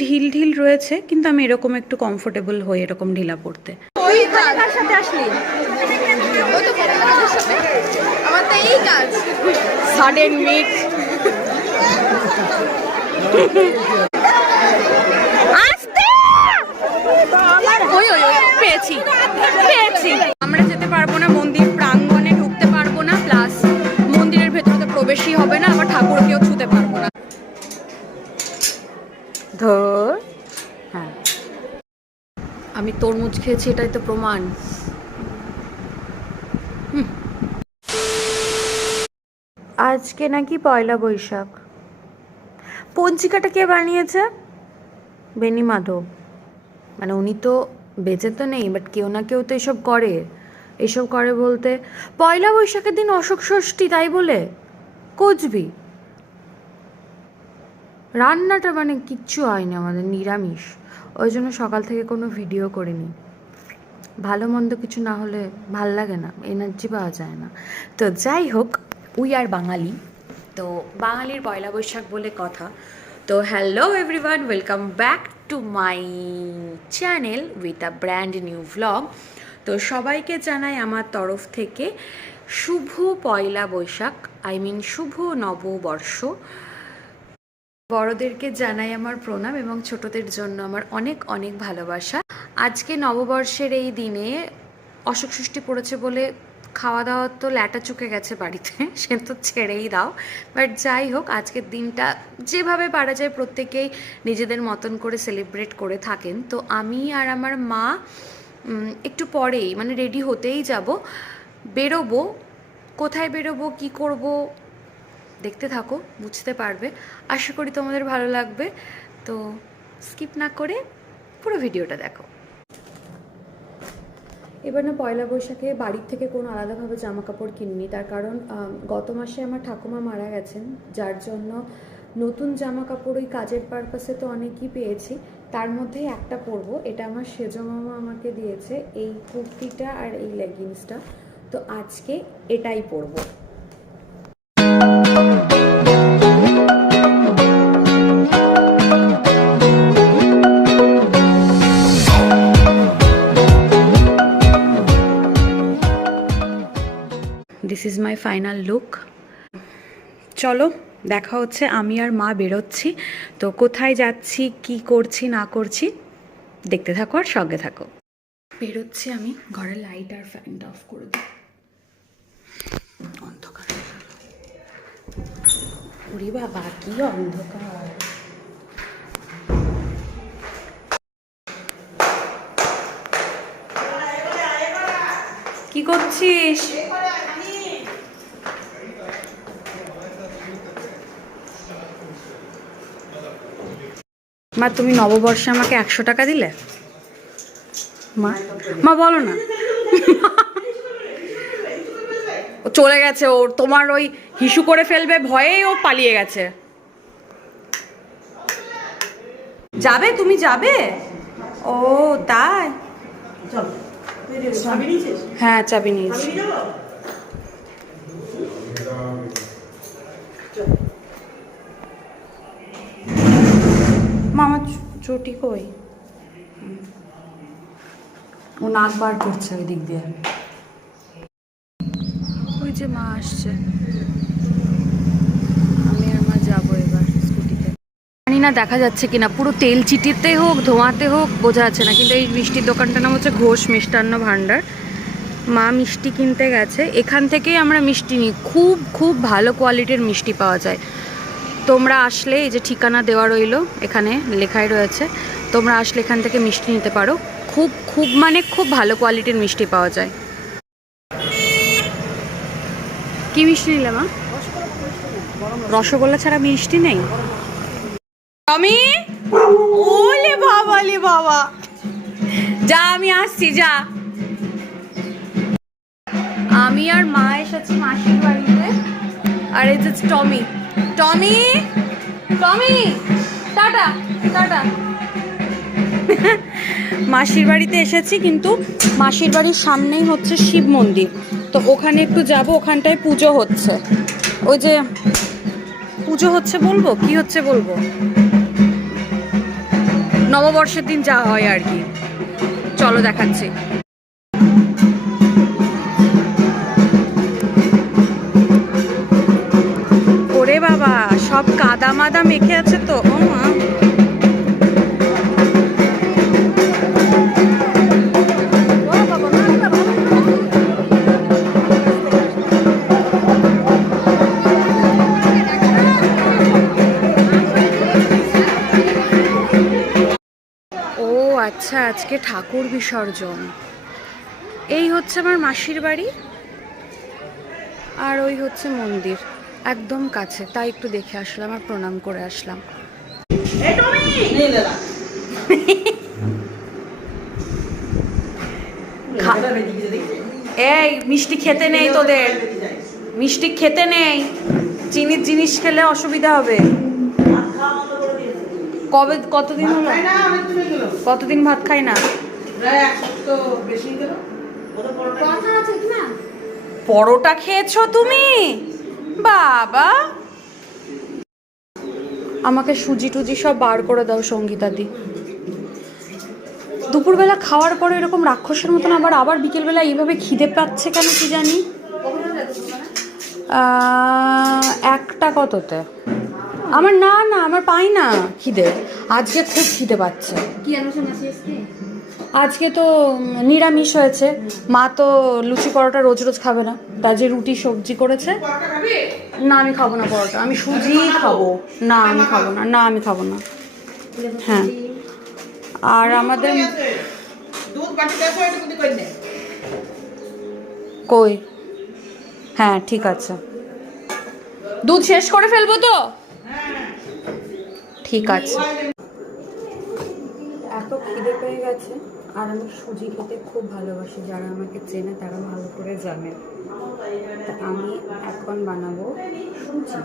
ঢিল ঢিল রয়েছে, কিন্তু আমি এরকম একটু কমফোর্টেবল হই এরকম ঢিলা পড়তে। ওই কার সাথে আসলি? ওই তো কমলার সাথে। আমার তো এই কাজ। Sudden meet. ওই ওই ওই পেয়েছি পেয়েছি। আমরা যেতে পারবো না, মন্দির প্রাঙ্গণে ঢুকতে পারবো না, প্লাস মন্দিরের ভেতরে তো প্রবেশই হবে না, আবার ঠাকুরকেও ছুতে পারবো না। ধর, হ্যাঁ আমি তরমুজ খেয়েছি, এটাই তো প্রমাণ। আজকে নাকি পয়লা বৈশাখ। পঞ্জিকাটা কে বানিয়েছে? বেনি মাধব। মানে উনি তো বেঁচে তো নেই, বাট কেউ না কেউ তো এসব করে। এসব করে বলতে পয়লা বৈশাখের দিন অশোক ষষ্ঠী, তাই বলে কোচবি। রান্নাটা মানে কিচ্ছু হয়নি আমাদের, নিরামিষ। ওই জন্য সকাল থেকে কোনো ভিডিও করিনি। ভালো মন্দ কিছু না হলে ভাল লাগে না, এনার্জি পাওয়া যায় না। তো যাই হোক, উই আর বাঙালি, তো বাঙালির পয়লা বৈশাখ বলে কথা। তো hello everyone, welcome back to my channel with a brand new vlog. তো সবাইকে জানাই আমার তরফ থেকে শুভ পয়লা বৈশাখ, শুভ নববর্ষ। বড়দেরকে জানাই আমার প্রণাম এবং ছোটদের জন্য আমার অনেক অনেক ভালোবাসা। আজকে নববর্ষের এই দিনে অশোক ষষ্ঠী পড়েছে বলে খাওয়া দাওয়া তো ল্যাটা চুকে গেছে বাড়িতে, সে তো ছেড়েই দাও। বাট যাই হোক, আজকের দিনটা যেভাবে পারা যায় প্রত্যেকেই নিজেদের মতন করে সেলিব্রেট করে থাকেন। তো আমি আর আমার মা একটু পরেই মানে রেডি হতেই যাব, বেরোবো। কোথায় বেরোবো, কী করব দেখতে থাকো, বুঝতে পারবে। আশা করি তোমাদের ভালো লাগবে। তো স্কিপ না করে পুরো ভিডিওটা দেখো। এবার না পয়লা বৈশাখে বাড়ির থেকে কোনো আলাদাভাবে জামা কাপড় কিনিনি, তার কারণ গত মাসে আমার ঠাকুমা মারা গেছেন, যার জন্য নতুন জামা কাপড় ওই কাজের পারপাসে তো অনেকই পেয়েছি, তার মধ্যে একটা পরবো। এটা আমার সেজো মামা আমাকে দিয়েছে, এই কুর্তিটা আর এই লেগিংসটা। তো আজকে এটাই পরবো। This is my final look. চলো দেখা হচ্ছে, আমি আর মা বেরোচ্ছি। তো কোথায় যাচ্ছি, কি করছি না করছি দেখতে থাকো আর সঙ্গে থাকো। বেরোচ্ছি আমি, ঘরের লাইট আর ফ্যানটা অফ করে দিই, অন্ধকার। ওরে বাবা কি অন্ধকার! কি করছিস? মা তুমি নববর্ষে আমাকে 100 টাকা দিলে? মা মা বলো না। ও চলে গেছে, ওর তোমার ওই হিসু করে ফেলবে ভয়েই ও পালিয়ে গেছে। যাবে তুমি, যাবে? ও তাই, হ্যাঁ চাবি নিয়েছি। মামা চটি কই? ও নাক বার করছে ওই দিক দিয়ে। ওই যে মা আসছে, আমি আর মা যাবো এবার স্কুটিতে। জানি না দেখা যাচ্ছে কিনা, পুরো তেল চিটিতে হোক ধোঁয়াতে হোক বোঝা যাচ্ছে না, কিন্তু এই মিষ্টির দোকানটার নাম হচ্ছে ঘোষ মিষ্টান্ন ভাণ্ডার। মা মিষ্টি কিনতে গেছে, এখান থেকেই আমরা মিষ্টি নিই, খুব খুব ভালো কোয়ালিটির মিষ্টি পাওয়া যায়। তোমরা আসলে, এই যে ঠিকানা দেওয়া রইলো এখানে লেখাই রয়েছে, তোমরা আসলে এখান থেকে মিষ্টি নিতে পারো। খুব খুব মানে খুব ভালো কোয়ালিটির মিষ্টি পাওয়া যায়। কি মিষ্টি নিলে মা? রসগোল্লা ছাড়া মিষ্টি নেই? আমি ওলে বাবা লে বাবা, যা আমি আসছি যা। আমি আর মা এসেছি মাসির বাড়িতে, আর এই যে টমি টমি টমি টাটা টাটা। মাসির বাড়িতে এসেছি, কিন্তু মাসির বাড়ির সামনেই হচ্ছে শিব মন্দির, তো ওখানে একটু যাব। ওখানটায় পুজো হচ্ছে, ওই যে পুজো হচ্ছে, বলবো কি হচ্ছে বলবো। নববর্ষের দিন যা হয় আর কি। চলো দেখাচ্ছি। ওরে বাবা, সব কাদা মাদা মেখে আছে তো। ও মা, ও আচ্ছা, আজকে ঠাকুর বিসর্জন। এই হচ্ছে আমার মাসির বাড়ি, আর ওই হচ্ছে মন্দির একদম কাছে, তাই একটু দেখে আসলাম আর প্রণাম করে আসলাম। এই মিষ্টি খেতে নেই তোদের, মিষ্টি খেতে নেই, চিনির জিনিস খেলে অসুবিধা হবে। কতদিন হলো, কতদিন ভাত খাই না? পরোটা খেয়েছো তুমি? বাবা, আমাকে সুজি টুজি সব বার করে দাও সঙ্গীতাদি। দুপুরবেলা খাওয়ার পরে এরকম রাক্ষসের মতন আবার বিকেলবেলা এইভাবে খিদে পাচ্ছে কেন কি জানি। একটা কততে আমার না আমার পাই না খিদে। আজকে খুব খিদে পাচ্ছে। আজকে তো নিরামিষ হয়েছে, মা তো লুচি পরোটা রোজ রোজ খাবে না, তার যে রুটি সবজি করেছে। না আমি খাবো না পরোটা, আমি সুজি খাবো। না আমি খাবো না, না আমি খাবো না। হ্যাঁ, আর আমাদের কই, হ্যাঁ ঠিক আছে, দুধ শেষ করে ফেলবো তো, ঠিক আছে। এত খিদে পেয়ে গেছে, আর আমি সুজি খেতে খুব ভালোবাসি, যারা আমাকে চেনে তারা ভালো করে জানে। তা আমি এখন বানাবো সুজি।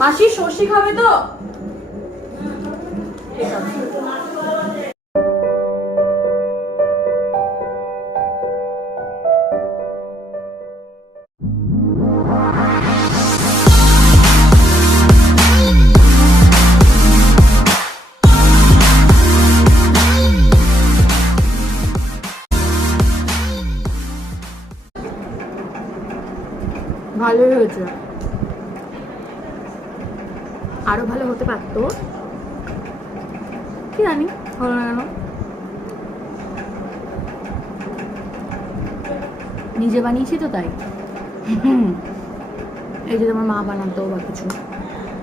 মাসি সর্ষে খাবে তো? ভালোই হয়েছে, আরো ভালো হতে পারতো, কি জানি হলো না কেন। নিজে বানিয়েছি তো তাই। এই যে আমার মা বানাতো বা কিছু,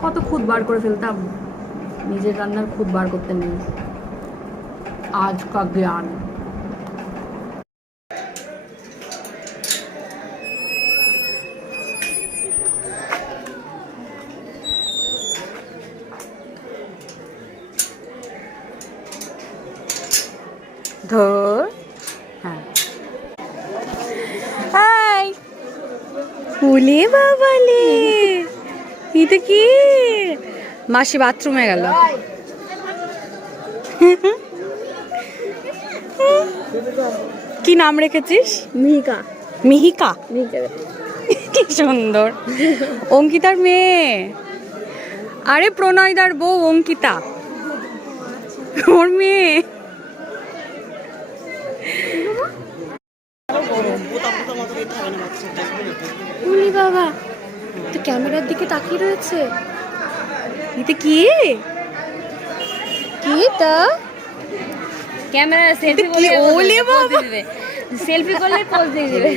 কত খুদ বার করে ফেলতাম, নিজের রান্নার খুদ বার করতে নেই। আজ কা জ্ঞান। ধর, হ্যাঁ হাই ফুলে বাবালে, এটা কি? মাসি বাথরুমে গেল। কি নাম রেখেছিস? মিহিকা। মিহিকা, কি সুন্দর। অঙ্কিতার মেয়ে। আরে প্রণয়দার বউ অঙ্কিতা, ওর মেয়ে। বাবা তো ক্যামেরার দিকে তাকিয়ে রয়েছে, এটা কি? কি তা? ক্যামেরা সেলফি বলে ওলে বাবা, সেলফি করলে পোজ দিয়ে দিবে।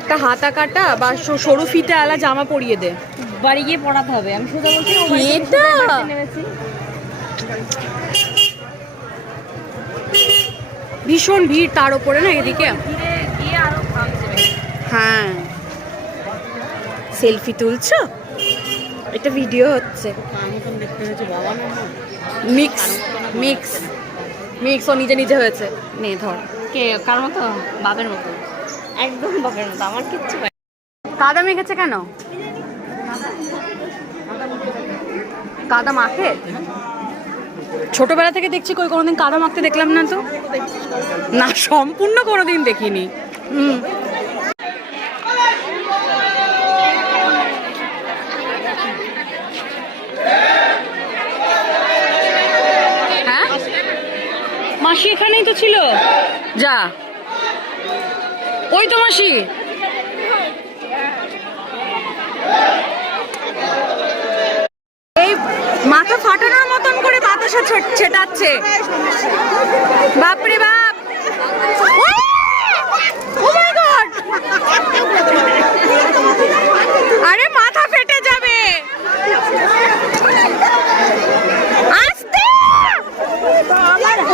একটা হাতা কাটা বা সরু ফিতে আলা জামা পরিয়ে দে, বাড়ি গিয়ে পড়াতে হবে। আমি সোজা বলছি এটা ভীষণ ভিড় তার উপরে না এদিকে। হ্যাঁ, সেলফি তুলছো, এটা ভিডিও হচ্ছে। মিক্স মিক্স মিক্স ও নিজে নিজে হয়েছে। নে ধর। কে কার মতো? বাপের মতো, একদম বাপের মতো। আমার কিচ্ছু কাদা মেখেছে কেন? কাদা মাখে? ছোটবেলা থেকে দেখছি, কই কোনোদিন কাদা মাখতে দেখলাম না তো। না, সম্পূর্ণ কোনোদিন দেখিনি। হ্যাঁ, মাসি এখানেই তো ছিল। যা, ওই তো মাসি। এই মাথা ফাটানোর মতন করে বাতাসা ছেটাচ্ছে। বাপরে বাপ, Oh my God! আরে মাথা ফেটে যাবে। আস্তে।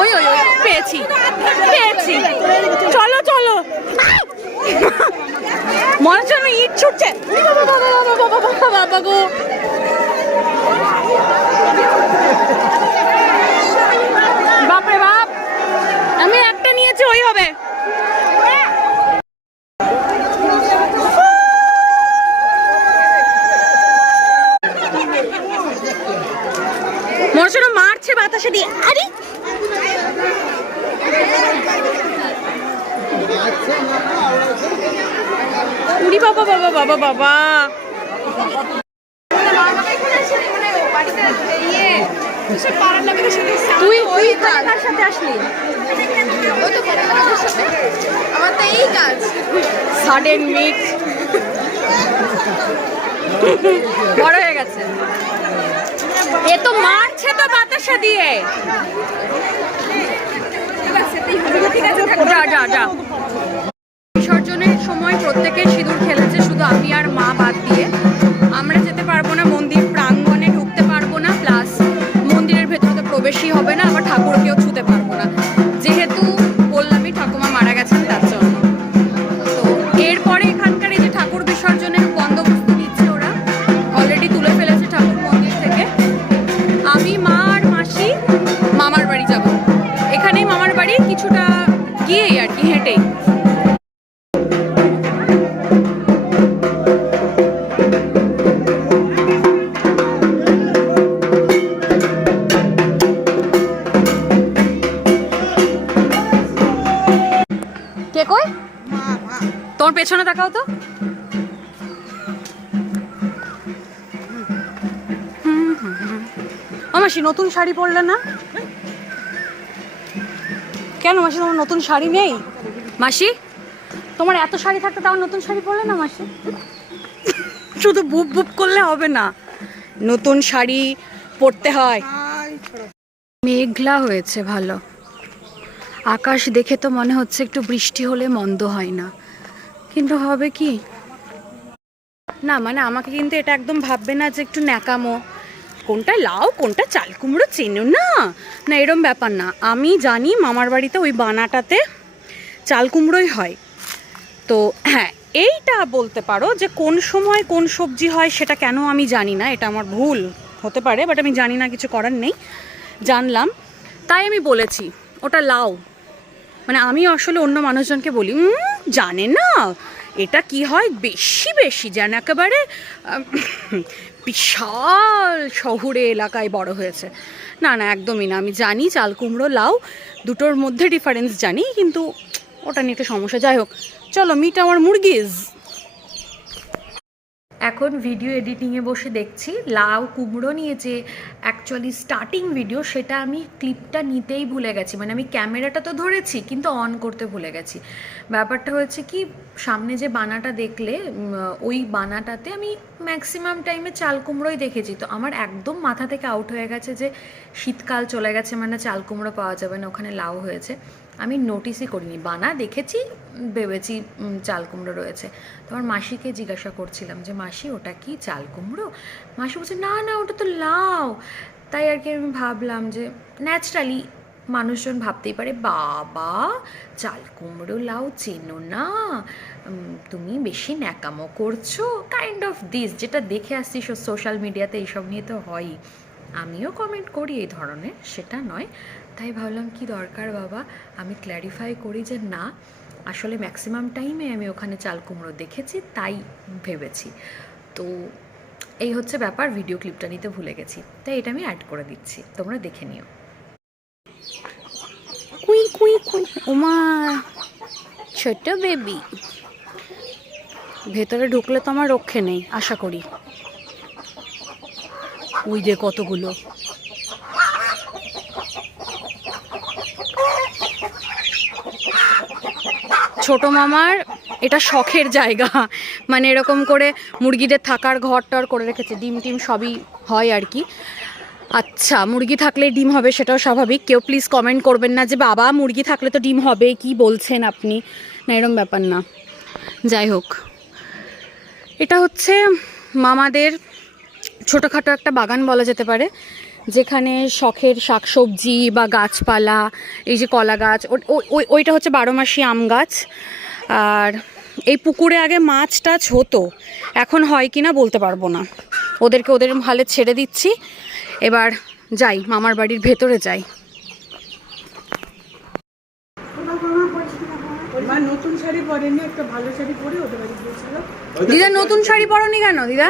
ওই ওই ওই, পেয়েছি পেয়েছি। চলো চলো, মনে হচ্ছে আমি ইট ছুটছে। বাবা গো, বাপরে বাপ, আমি একটা নিয়েছি, ওই হবে। মনে মারছে বাতাসে দিয়ে। আরে উড়ি বাবা বাবা বাবা বাবা। তুই ওই কার সাথে আসলি? আমার তো এই কাজ। সাডেন মিট বড় হয়ে গেছে। এ তো মারছে তো বাতাসা দিয়ে। যা যা যা। বিসর্জনের সময় প্রত্যেকে সিঁদুর খেলেছে, শুধু আমি আর মা বাদ দিয়ে। আমরা যেতে পারবো না, মন্দির প্রাঙ্গণে ঢুকতে পারবো না, প্লাস মন্দিরের ভেতরে তো প্রবেশই হবে না, আবার ঠাকুরকেও ছুতে পারবো না, যেহেতু বললামই ঠাকুমা মারা গেছেন তার জন্য। তো এরপরে এখানকার এই যে ঠাকুর বিসর্জনের বন্দোবস্ত দিচ্ছে, ওরা অলরেডি তুলে ফেলেছে ঠাকুর মন্দির থেকে। আমি, মা আর মাসি মামার বাড়ি যাব। এখানেই মামার বাড়ি, কিছুটা গিয়েই আর কি, হেঁটেই। কে কই? তোর পেছনে তাকাও তো। মাসি নতুন শাড়ি পরলে না কেন? মাসি তোমার নতুন শাড়ি নেই? মাসি তোমার এত শাড়ি থাকতে তাও নতুন শাড়ি পরলে না মাসি? শুধু বুপ বুপ করলে হবে না, নতুন শাড়ি পরতে হয়। মেঘলা হয়েছে ভালো, আকাশ দেখে তো মনে হচ্ছে একটু বৃষ্টি হলে মন্দ হয় না, কিন্তু হবে কি না। মানে আমাকে কিন্তু এটা একদম ভাববে না যে একটু ন্যাকামো, কোনটা লাউ কোনটা চাল কুমড়ো চেনো না, না এরম ব্যাপার না। আমি জানি মামার বাড়িতে ওই বানাটাতে চাল কুমড়োই হয়। তো হ্যাঁ, এইটা বলতে পারো যে কোন সময় কোন সবজি হয় সেটা কেন আমি জানি না, এটা আমার ভুল হতে পারে, বাট আমি জানি না, কিছু করার নেই। জানলাম তাই আমি বলেছি ওটা লাউ। মানে আমি আসলে অন্য মানুষজনকে বলি জানে না এটা কি হয়, বেশি বেশি যেন একেবারে বিশাল শহুরে এলাকায় বড় হয়েছে। না না, একদমই না। আমি জানি চাল কুমড়ো লাউ দুটোর মধ্যে ডিফারেন্স জানি, কিন্তু ওটা নিয়ে একটা সমস্যা। যাই হোক, চলো মিট আমার মুরগিজ। এখন ভিডিও এডিটিংয়ে বসে দেখছি লাউ কুমড়ো নিয়ে যে অ্যাকচুয়ালি স্টার্টিং ভিডিও, সেটা আমি ক্লিপটা নিতেই ভুলে গেছি। মানে আমি ক্যামেরাটা তো ধরেছি কিন্তু অন করতে ভুলে গেছি। ব্যাপারটা হয়েছে কি, সামনে যে বানাটা দেখলে ওই বানাটাতে আমি ম্যাক্সিমাম টাইমে চাল কুমড়োই দেখেছি। তো আমার একদম মাথা থেকে আউট হয়ে গেছে যে শীতকাল চলে গেছে, মানে চাল কুমড়ো পাওয়া যাবে না, ওখানে লাউ হয়েছে। আমি নোটিসই করিনি, বানা দেখেছি, ভেবেছি চাল কুমড়ো রয়েছে। তো আমার মাসিকে জিজ্ঞাসা করছিলাম যে মাসি ওটা কি চাল কুমড়ো? মাসি বলছে না না ওটা তো লাউ। তাই আর কি আমি ভাবলাম যে ন্যাচারালি মানুষজন ভাবতেই পারে বাবা চাল কুমড়ো লাউ চেনো না, তুমি বেশি ন্যাকামো করছো, কাইন্ড অফ দিস, যেটা দেখে আসছি সোশ্যাল মিডিয়াতে, এইসব নিয়ে তো হয়ই। আমিও কমেন্ট করি এই ধরনের, সেটা নয়। তাই ভাবলাম কি দরকার বাবা, আমি ক্ল্যারিফাই করি যে না, আসলে ম্যাক্সিমাম টাইমে আমি ওখানে চাল কুমড়ো দেখেছি, তাই ভেবেছি। তো এই হচ্ছে ব্যাপার, ভিডিও ক্লিপটা নিতে ভুলে গেছি, তাই এটা আমি অ্যাড করে দিচ্ছি, তোমরা দেখে নিও। কুই কুই কুই, ওমা ছোট বেবি, ভেতরে ঢুকলে তো আমার রক্ষে নেই আশা করি। ওই যে কতগুলো, ছোট মামার এটা শখের জায়গা, মানে এরকম করে মুরগিদের থাকার ঘর টর করে রেখেছে, ডিম টিম সবই হয় আর কি। আচ্ছা, মুরগি থাকলে ডিম হবে সেটাও স্বাভাবিক, কেউ প্লিজ কমেন্ট করবেন না যে বাবা মুরগি থাকলে তো ডিম হবে, কি বলছেন আপনি, না এরকম ব্যাপার না। যাই হোক, এটা হচ্ছে মামাদের ছোটোখাটো একটা বাগান বলা যেতে পারে, যেখানে শখের শাকসবজি বা গাছপালা, এই যে কলা গাছ, ওইটা হচ্ছে 12 মাসি আম গাছ। আর এই পুকুরে আগে মাছ টাছ হতো, এখন হয় কি না বলতে পারবো না, ওদেরকে ওদের হালে ছেড়ে দিচ্ছি। এবার যাই মামার বাড়ির ভেতরে যাই। নতুন শাড়ি পরেনি, একটা ভালো শাড়ি পরে ওদের বাড়ি গিয়েছিল। দিদা নতুন শাড়ি পরনি কেন? দিদা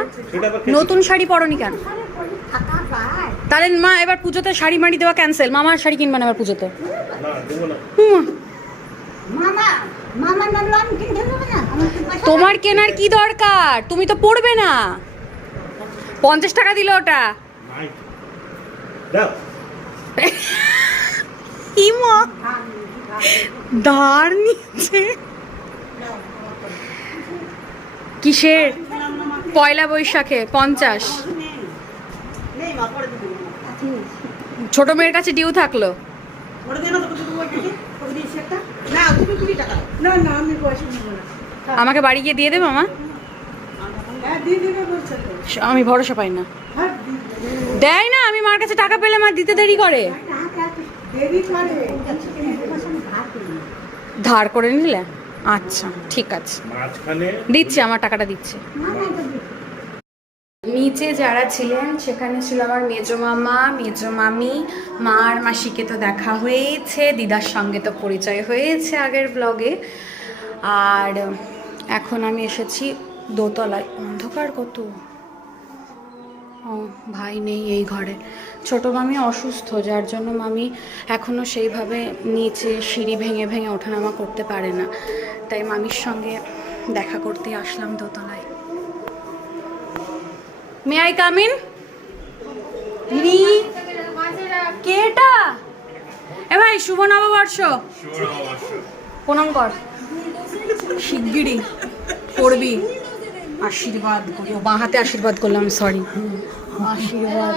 নতুন শাড়ি পরনি কেন? তাহলে মা এবার পুজোতে শাড়ি মাড়ি দেওয়া ক্যান্সেল, মামার শাড়ি কিনবা না এবার পুজোতে? তোমার কেনার কি দরকার, তুমি তো পড়বে না। 50 টাকা দিল ওটা। ইমা ধার নিচ্ছে কিসের? পয়লা বৈশাখে 50। ছোট মেয়ের কাছে ডিউ থাকলো। আমাকে বাড়ি গিয়ে দিয়ে দেবে মামা? আমি ভরসা পাই না, দেয় না। আমি মার কাছে টাকা পেলে মা দিতে দেরি করে। ধার করে নিলে আচ্ছা ঠিক আছে, দিচ্ছি, আমার টাকাটা দিচ্ছি। নিচে যারা ছিলেন সেখানে ছিল আমার মেজো মামা, মেজো মামি, মা আর মাসিকে তো দেখা হয়েছে, দিদার সঙ্গে তো পরিচয় হয়েছে আগের ব্লগে। আর এখন আমি এসেছি দোতলায়। অন্ধকার কত! ও ভাই নেই এই ঘরে, ছোট মামি অসুস্থ, যার জন্য মামি এখনও সেইভাবে নিচে সিঁড়ি ভেঙে ভেঙে ওঠানামা করতে পারে না, তাই মামির সঙ্গে দেখা করতে আসলাম দোতলায়। May I come in? কে এটা? এ ভাই শুভ নববর্ষ, প্রণাম কর, শিগগিরই করবি, আশীর্বাদ করি। ও বাঁ হাতে আশীর্বাদ করলাম, সরি, আশীর্বাদ।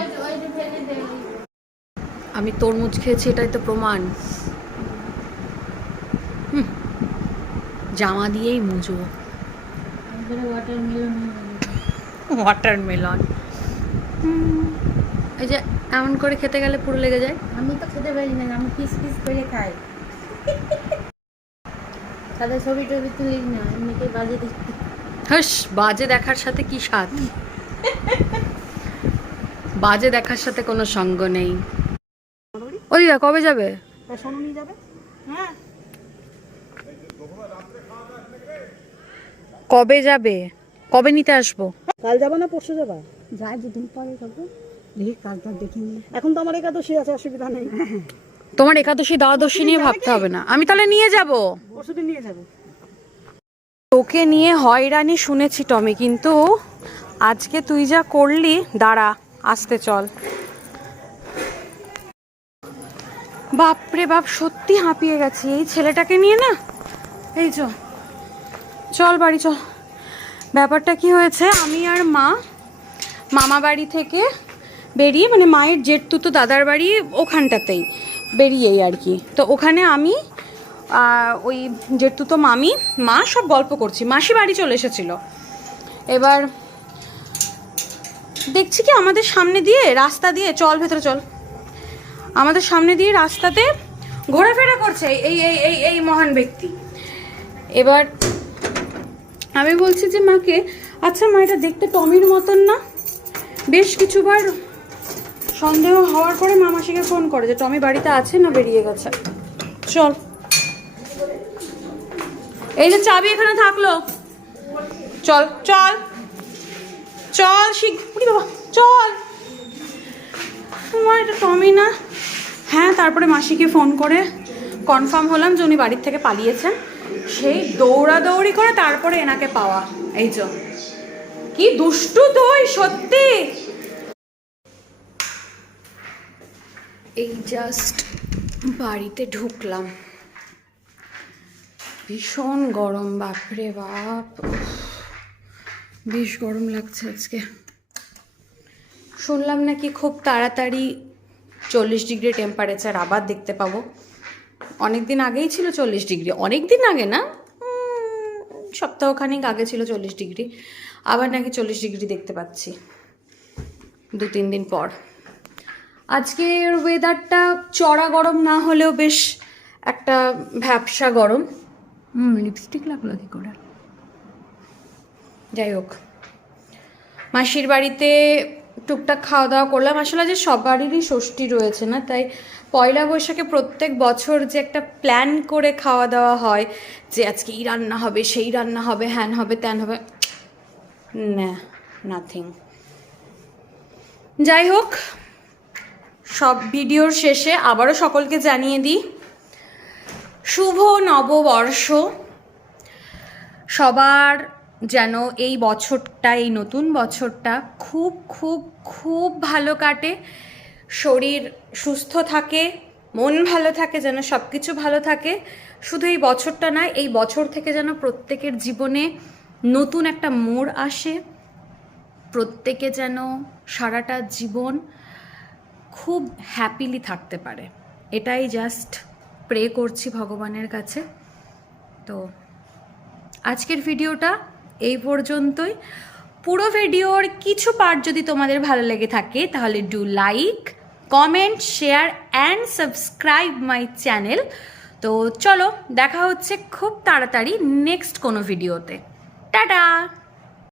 আমি তরমুজ খেয়েছি, এটাই তো প্রমাণ। জামা দিয়েই মুজো। ওয়াটারমেলন এই যে এমন করে খেতে গেলে পুরো লেগে যায়। আমি তো খেতে পারি না, আমি পিস পিস করে খাই। তাদের ছবি টবি তুলিস না, এমনিতে বাজে দেখি। হাস, বাজে দেখার সাথে কি স্বাদ? বাজে দেখার সাথে কোনো সঙ্গ নেই। ওই দিদা কবে যাবে? সোনু নিয়ে যাবে। হ্যাঁ, কবে যাবে? কবে নিতে আসবো? কাল যাবা না পরশু যাবা? যাই দুদিন পরে যাবো, দেখি কালটা দেখিনি। এখন তো আমার একাদশী আছে, অসুবিধা নেই। তোমার একাদশী দ্বাদশী নিয়ে ভাবতে হবে না, আমি তাহলে নিয়ে যাব। পরশুদিন নিয়ে যাবো। তোকে নিয়ে হয়রানি শুনেছি টমি, কিন্তু আজকে তুই যা করলি, দাঁড়া আসতে চল। বাপরে বাপ, সত্যি হাঁপিয়ে গেছি এই ছেলেটাকে নিয়ে না। এই চল বাড়ি চল। ব্যাপারটা কি হয়েছে, আমি আর মা মামা বাড়ি থেকে বেরিয়ে, মানে মায়ের জেঠতুতো দাদার বাড়ি ওখানটাতেই বেরিয়েই আর কি, তো ওখানে আমি ওই জেঠতুতো মামি মা সব গল্প করছি, মাসি বাড়ি চলে এসেছিল। এবার দেখছি কি আমাদের সামনে দিয়ে রাস্তা দিয়ে, চল ভেতরে চল, আমাদের সামনে দিয়ে রাস্তাতে ঘোরাফেরা করছে এই এই এই এই মহান ব্যক্তি। এবার আমি বলছি যে মাকে, আচ্ছা মা এটা দেখতে টমির মতন না? বেশ কিছুবার সন্দেহ হওয়ার পরে মা মাসিকে ফোন করে যে টমি বাড়িতে আছে না বেরিয়ে গেছে। চল এই যে চাবি এখানে থাকলো, চল চল চল শিগগিরি বাবা চল। তোমার এটা টমি না? হ্যাঁ, তারপরে মাসিকে ফোন করে কনফার্ম হলাম যে উনি বাড়ির থেকে পালিয়েছেন। সেই দৌড়াদৌড়ি করে তারপরে এনাকে পাওয়া। এই যে কি দুষ্টু তুই সত্যি। এই জাস্ট বাড়িতে ঢুকলাম, ভীষণ গরম, বাপরে বাপ, বেশ গরম লাগছে আজকে। শুনলাম নাকি খুব তাড়াতাড়ি 40 ডিগ্রি টেম্পারেচার আবার দেখতে পাবো। অনেক দিন আগেই ছিল 40 ডিগ্রি, অনেক দিন আগে না, সপ্তাহখানিক আগে ছিল 40 ডিগ্রি, আবার নাকি 40 ডিগ্রি দেখতে পাচ্ছি 2-3 দিন পর। আজকের ওয়েদারটা চড়া গরম না হলেও বেশ একটা ভ্যাপসা গরম। লিপস্টিক লাগলো কি করে? যাই হোক, মাসির বাড়িতে টুকটাক খাওয়া দাওয়া করলাম। আসলে যে সবারই ষষ্ঠী রয়েছে না, তাই পয়লা বৈশাখে প্রত্যেক বছর যে একটা প্ল্যান করে খাওয়া দাওয়া হয়, যে আজকে এই রান্না হবে, সেই রান্না হবে, হ্যান হবে, ত্যান হবে, না, নাথিং। যাই হোক, সব ভিডিওর শেষে আবারও সকলকে জানিয়ে দিই শুভ নববর্ষ। সবার যেন এই বছরটা, এই নতুন বছরটা খুব খুব খুব ভালো কাটে, শরীর সুস্থ থাকে, মন ভালো থাকে, যেন সব কিছু ভালো থাকে। শুধু এই বছরটা নয়, এই বছর থেকে যেন প্রত্যেকের জীবনে নতুন একটা মোড় আসে, প্রত্যেকে যেন সারাটা জীবন খুব হ্যাপিলি থাকতে পারে, এটাই জাস্ট প্রে করছি ভগবানের কাছে। তো আজকের ভিডিওটা এই পর্যন্তই। পুরো ভিডিওর কিছু পার্ট যদি তোমাদের ভালো লেগে থাকে তাহলে do like, comment, share and subscribe my channel. তো চলো, দেখা হচ্ছে খুব তাড়াতাড়ি নেক্সট কোনো ভিডিওতে। টাটা।